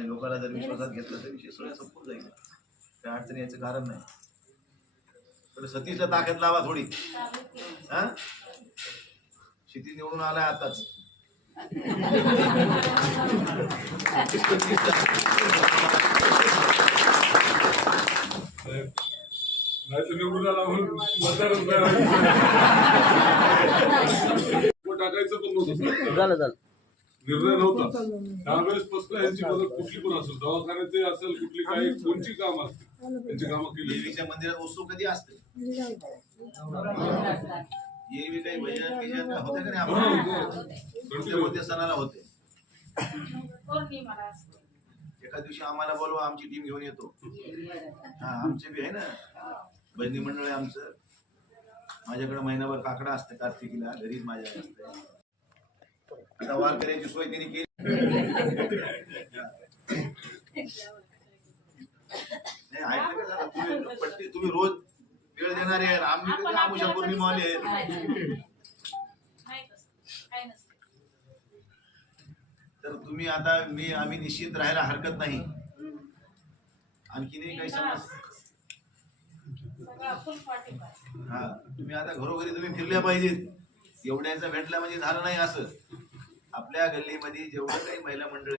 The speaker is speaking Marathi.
आणि लोकांना जर विश्वासात घेतलं तर विषय सगळं संपून जाईल. काय अडचण याचं कारण नाही. पण सतीशला ताकद लावा थोडी. हा क्षितिज निवडून आलाय आताच. निवडून आला म्हणून टाकायचं पण नव्हतं. झालं निर्णय नव्हता त्यावेळेस पासून यांची मदत कुठली पण असेल, दवाखान्याचे असेल, कुठली काही कोणची काम असतील त्यांची कामं केली. देवीच्या मंदिरात उत्सव कधी असते? एरवी काही भजन बिजन होते का नाही? होते सणाला होते. एका दिवशी आम्हाला बोलवा, आमची टीम घेऊन येतो. हा आमचे बी आहे ना भजनी मंडळ आहे आमचं. माझ्याकडे महिनाभर काकडा असते कार्तिकीला, घरीच माझ्या असते. आता वारकऱ्याची सोय त्यांनी केली. नाही ऐकलं का झालं? तुम्ही रोज वेळ देणारे आहे. आम्ही कधी आमुषा पौर्णिमा आले तर तुम्ही आता आम्ही निश्चित राहायला हरकत नाही. आणखीनही काही समज हा तुम्ही आता घरोघरी तुम्ही फिरल्या पाहिजेत. एवढ्याचा भेटला म्हणजे झालं नाही असं. आपल्या गल्लीमध्ये जेवढं काही महिला मंडळ